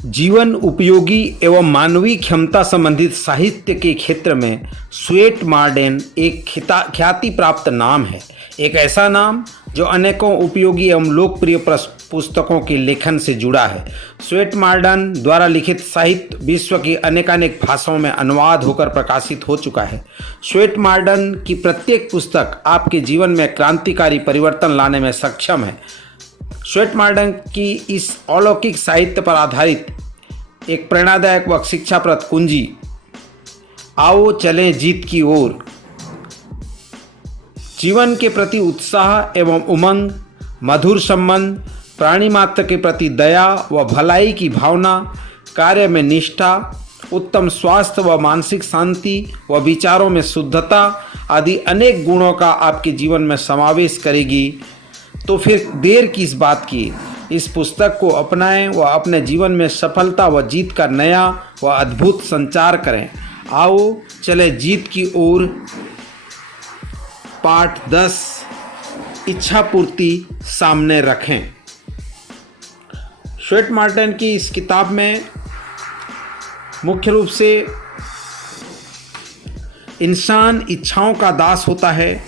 जीवन उपयोगी एवं मानवीय क्षमता संबंधित साहित्य के क्षेत्र में स्वेट मार्डेन एक ख्याति प्राप्त नाम है। एक ऐसा नाम जो अनेकों उपयोगी एवं लोकप्रिय पुस्तकों के लेखन से जुड़ा है। स्वेट मार्डेन द्वारा लिखित साहित्य विश्व की अनेकानेक भाषाओं में अनुवाद होकर प्रकाशित हो चुका है। स्वेट मार्डेन की प्रत्येक पुस्तक आपके जीवन में क्रांतिकारी परिवर्तन लाने में सक्षम है। स्वेट मार्डेन की इस अलौकिक साहित्य पर आधारित एक प्रेरणादायक व शिक्षाप्रद कुंजी आओ चलें जीत की ओर जीवन के प्रति उत्साह एवं उमंग, मधुर संबंध, प्राणी मात्र के प्रति दया व भलाई की भावना, कार्य में निष्ठा, उत्तम स्वास्थ्य व मानसिक शांति व विचारों में शुद्धता आदि अनेक गुणों का आपके जीवन में समावेश करेगी। तो फिर देर किस बात की, इस पुस्तक को अपनाएं व अपने जीवन में सफलता व जीत का नया व अद्भुत संचार करें। आओ चले जीत की ओर। पाठ 10 इच्छा पूर्ति सामने रखें। स्वेट मार्डेन की इस किताब में मुख्य रूप से इंसान इच्छाओं का दास होता है,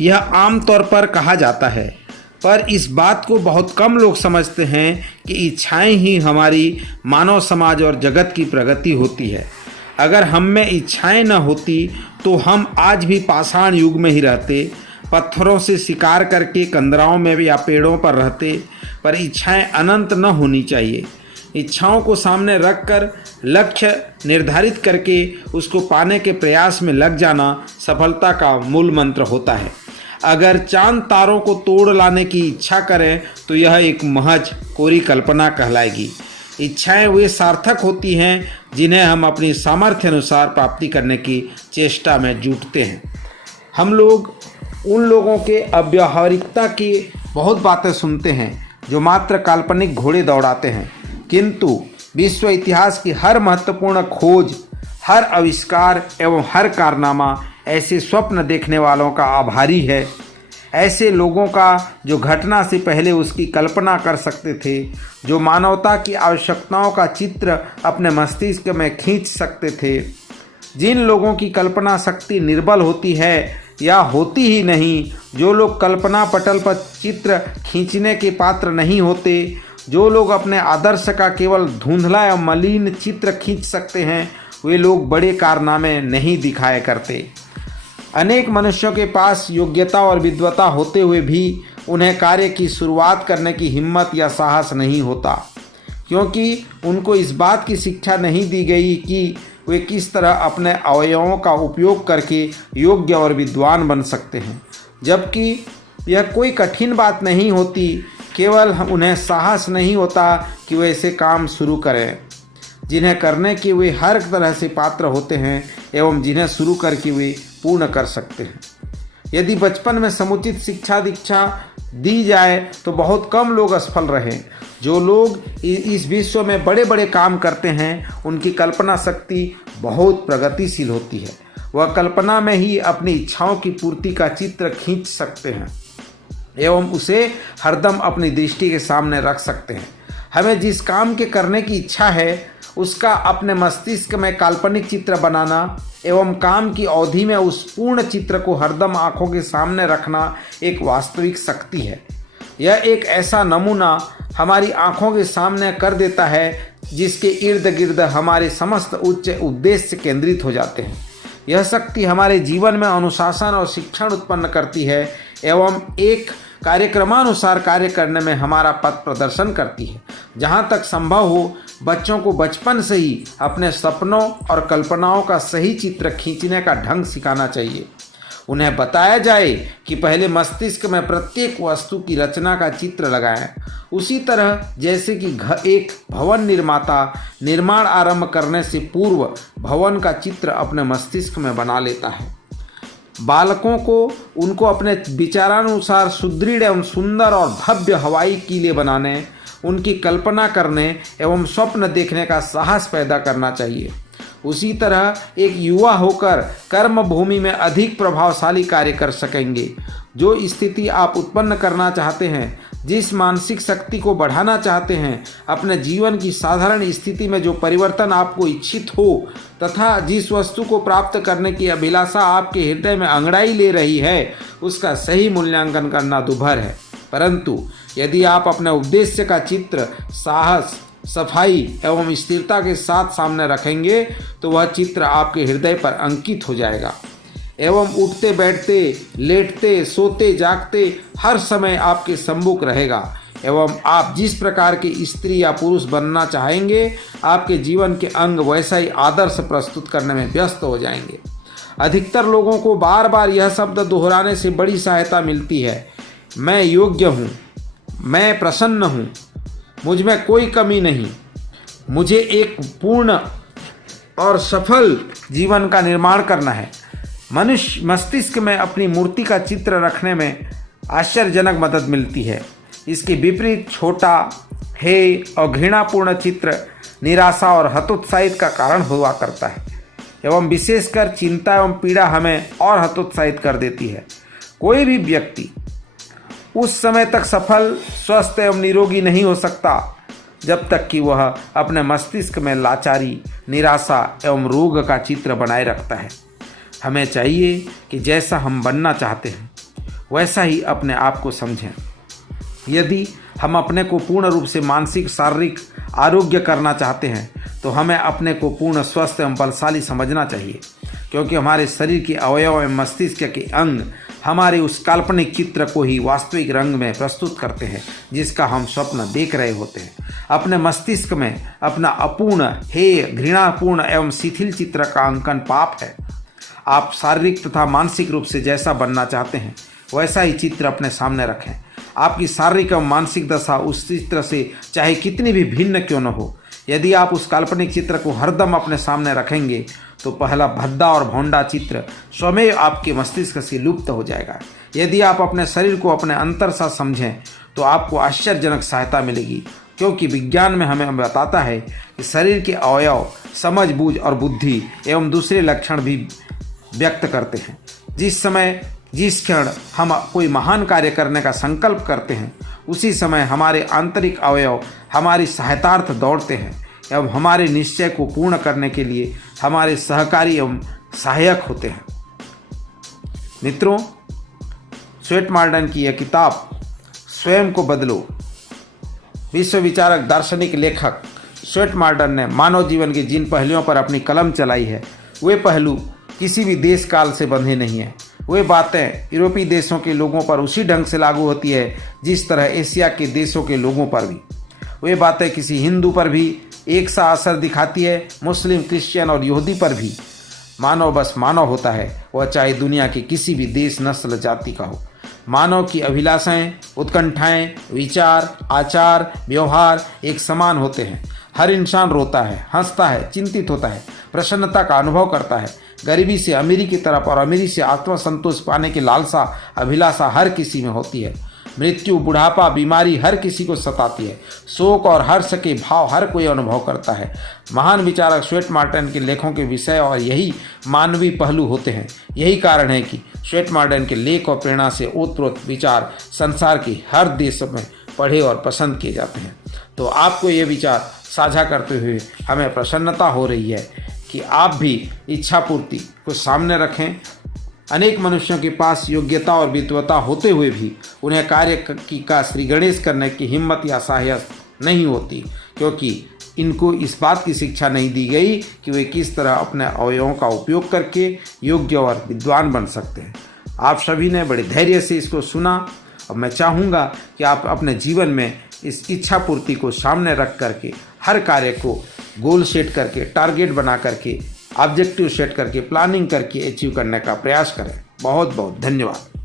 यह आमतौर पर कहा जाता है, पर इस बात को बहुत कम लोग समझते हैं कि इच्छाएं ही हमारी मानव समाज और जगत की प्रगति होती है। अगर हम में इच्छाएं न होती तो हम आज भी पाषाण युग में ही रहते, पत्थरों से शिकार करके कंदराओं में या पेड़ों पर रहते। पर इच्छाएं अनंत न होनी चाहिए। इच्छाओं को सामने रखकर लक्ष्य निर्धारित करके उसको पाने के प्रयास में लग जाना सफलता का मूल मंत्र होता है। अगर चांद तारों को तोड़ लाने की इच्छा करें तो यह एक महज कोरी कल्पना कहलाएगी। इच्छाएं वे सार्थक होती हैं जिन्हें हम अपनी सामर्थ्य अनुसार प्राप्ति करने की चेष्टा में जुटते हैं। हम लोग उन लोगों के अव्यावहारिकता की बहुत बातें सुनते हैं जो मात्र काल्पनिक घोड़े दौड़ाते हैं, किंतु विश्व इतिहास की हर महत्वपूर्ण खोज, हर आविष्कार एवं हर कारनामा ऐसे स्वप्न देखने वालों का आभारी है, ऐसे लोगों का जो घटना से पहले उसकी कल्पना कर सकते थे, जो मानवता की आवश्यकताओं का चित्र अपने मस्तिष्क में खींच सकते थे। जिन लोगों की कल्पना शक्ति निर्बल होती है या होती ही नहीं, जो लोग कल्पना पटल पर चित्र खींचने के पात्र नहीं होते, जो लोग अपने आदर्श का केवल धुंधला या मलिन चित्र खींच सकते हैं, वे लोग बड़े कारनामे नहीं दिखाया करते। अनेक मनुष्यों के पास योग्यता और विद्वता होते हुए भी उन्हें कार्य की शुरुआत करने की हिम्मत या साहस नहीं होता, क्योंकि उनको इस बात की शिक्षा नहीं दी गई कि वे किस तरह अपने अवयवों का उपयोग करके योग्य और विद्वान बन सकते हैं। जबकि यह कोई कठिन बात नहीं होती, केवल उन्हें साहस नहीं होता कि वे ऐसे काम शुरू करें जिन्हें करने के वे हर तरह से पात्र होते हैं एवं जिन्हें शुरू करके वे पूर्ण कर सकते हैं। यदि बचपन में समुचित शिक्षा दीक्षा दी जाए तो बहुत कम लोग असफल रहे। जो लोग इस विश्व में बड़े बड़े काम करते हैं, उनकी कल्पना शक्ति बहुत प्रगतिशील होती है। वह कल्पना में ही अपनी इच्छाओं की पूर्ति का चित्र खींच सकते हैं एवं उसे हरदम अपनी दृष्टि के सामने रख सकते हैं। हमें जिस काम के करने की इच्छा है उसका अपने मस्तिष्क में काल्पनिक चित्र बनाना एवं काम की अवधि में उस पूर्ण चित्र को हरदम आंखों के सामने रखना एक वास्तविक शक्ति है। यह एक ऐसा नमूना हमारी आंखों के सामने कर देता है जिसके इर्द गिर्द हमारे समस्त उच्च उद्देश्य केंद्रित हो जाते हैं। यह शक्ति हमारे जीवन में अनुशासन और शिक्षण उत्पन्न करती है एवं एक कार्यक्रमानुसार कार्य करने में हमारा पथ प्रदर्शन करती है। जहाँ तक संभव हो, बच्चों को बचपन से ही अपने सपनों और कल्पनाओं का सही चित्र खींचने का ढंग सिखाना चाहिए। उन्हें बताया जाए कि पहले मस्तिष्क में प्रत्येक वस्तु की रचना का चित्र लगाएं, उसी तरह जैसे कि एक भवन निर्माता निर्माण आरंभ करने से पूर्व भवन का चित्र अपने मस्तिष्क में बना लेता है। बालकों को उनको अपने विचारानुसार सुदृढ़ एवं सुंदर और भव्य हवाई किले बनाने, उनकी कल्पना करने एवं स्वप्न देखने का साहस पैदा करना चाहिए। उसी तरह एक युवा होकर कर्म भूमि में अधिक प्रभावशाली कार्य कर सकेंगे। जो स्थिति आप उत्पन्न करना चाहते हैं, जिस मानसिक शक्ति को बढ़ाना चाहते हैं, अपने जीवन की साधारण स्थिति में जो परिवर्तन आपको इच्छित हो तथा जिस वस्तु को प्राप्त करने की अभिलाषा आपके हृदय में अंगड़ाई ले रही है, उसका सही मूल्यांकन करना दुभर है। परंतु यदि आप अपने उद्देश्य का चित्र साहस, सफाई एवं स्थिरता के साथ सामने रखेंगे तो वह चित्र आपके हृदय पर अंकित हो जाएगा एवं उठते बैठते, लेटते, सोते, जागते हर समय आपके सम्मुख रहेगा एवं आप जिस प्रकार की स्त्री या पुरुष बनना चाहेंगे, आपके जीवन के अंग वैसा ही आदर्श प्रस्तुत करने में व्यस्त हो जाएंगे। अधिकतर लोगों को बार बार यह शब्द दोहराने से बड़ी सहायता मिलती है। मैं योग्य हूँ, मैं प्रसन्न हूँ, मुझ में कोई कमी नहीं, मुझे एक पूर्ण और सफल जीवन का निर्माण करना है। मनुष्य मस्तिष्क में अपनी मूर्ति का चित्र रखने में आश्चर्यजनक मदद मिलती है। इसके विपरीत छोटा, हेय और घृणापूर्ण चित्र निराशा और हतोत्साहित का कारण हुआ करता है एवं विशेषकर चिंता एवं पीड़ा हमें और हतोत्साहित कर देती है। कोई भी व्यक्ति उस समय तक सफल, स्वस्थ एवं निरोगी नहीं हो सकता जब तक कि वह अपने मस्तिष्क में लाचारी, निराशा एवं रोग का चित्र बनाए रखता है। हमें चाहिए कि जैसा हम बनना चाहते हैं वैसा ही अपने आप को समझें। यदि हम अपने को पूर्ण रूप से मानसिक शारीरिक आरोग्य करना चाहते हैं तो हमें अपने को पूर्ण स्वस्थ एवं बलशाली समझना चाहिए, क्योंकि हमारे शरीर के अवयव एवं मस्तिष्क के अंग हमारे उस काल्पनिक चित्र को ही वास्तविक रंग में प्रस्तुत करते हैं जिसका हम स्वप्न देख रहे होते हैं। अपने मस्तिष्क में अपना अपूर्ण, हेय, घृणापूर्ण एवं शिथिल चित्र का अंकन पाप है। आप शारीरिक तथा मानसिक रूप से जैसा बनना चाहते हैं वैसा ही चित्र अपने सामने रखें। आपकी शारीरिक एवं मानसिक दशा उस चित्र से चाहे कितनी भी भिन्न क्यों न हो, यदि आप उस काल्पनिक चित्र को हरदम अपने सामने रखेंगे तो पहला भद्दा और भोंडा चित्र स्वयं आपके मस्तिष्क से लुप्त हो जाएगा। यदि आप अपने शरीर को अपने अंतर सा समझें तो आपको आश्चर्यजनक सहायता मिलेगी, क्योंकि विज्ञान में हमें बताता है कि शरीर के अवयव समझ बूझ और बुद्धि एवं दूसरे लक्षण भी व्यक्त करते हैं। जिस क्षण हम कोई महान कार्य करने का संकल्प करते हैं उसी समय हमारे आंतरिक अवयव हमारी सहायतार्थ दौड़ते हैं एवं हमारे निश्चय को पूर्ण करने के लिए हमारे सहकारी एवं सहायक होते हैं। मित्रों, स्वेट मार्डन की यह किताब स्वयं को बदलो, विश्व विचारक, दार्शनिक, लेखक स्वेट मार्डन ने मानव जीवन के जिन पहलुओं पर अपनी कलम चलाई है वे पहलू किसी भी देश काल से बंधे नहीं हैं। वे बातें यूरोपीय देशों के लोगों पर उसी ढंग से लागू होती है जिस तरह एशिया के देशों के लोगों पर भी। वे बातें किसी हिंदू पर भी एक सा असर दिखाती है, मुस्लिम, क्रिश्चियन और यहूदी पर भी। मानव बस मानव होता है, वह चाहे दुनिया के किसी भी देश, नस्ल, जाति का हो। मानव की अभिलाषाएं, उत्कंठाएं, विचार, आचार, व्यवहार एक समान होते हैं। हर इंसान रोता है, हंसता है, चिंतित होता है, प्रसन्नता का अनुभव करता है। गरीबी से अमीरी की तरफ और अमीरी से आत्मसंतोष पाने की लालसा, अभिलाषा हर किसी में होती है। मृत्यु, बुढ़ापा, बीमारी हर किसी को सताती है। शोक और हर्ष के भाव हर कोई अनुभव करता है। महान विचारक स्वेट मार्डन के लेखों के विषय और यही मानवीय पहलू होते हैं। यही कारण है कि स्वेट मार्डन के लेख और प्रेरणा से ओतप्रोत विचार संसार के हर देश में पढ़े और पसंद किए जाते हैं। तो आपको ये विचार साझा करते हुए हमें प्रसन्नता हो रही है कि आप भी इच्छा पूर्ति को सामने रखें। अनेक मनुष्यों के पास योग्यता और विद्वता होते हुए भी उन्हें कार्य का श्री गणेश करने की हिम्मत या साहस नहीं होती, क्योंकि इनको इस बात की शिक्षा नहीं दी गई कि वे किस तरह अपने अवयवों का उपयोग करके योग्य और विद्वान बन सकते हैं। आप सभी ने बड़े धैर्य से इसको सुना और मैं चाहूँगा कि आप अपने जीवन में इस इच्छा पूर्ति को सामने रख करके हर कार्य को गोल सेट करके, टारगेट बना करके, ऑब्जेक्टिव सेट करके, प्लानिंग करके अचीव करने का प्रयास करें। बहुत बहुत धन्यवाद।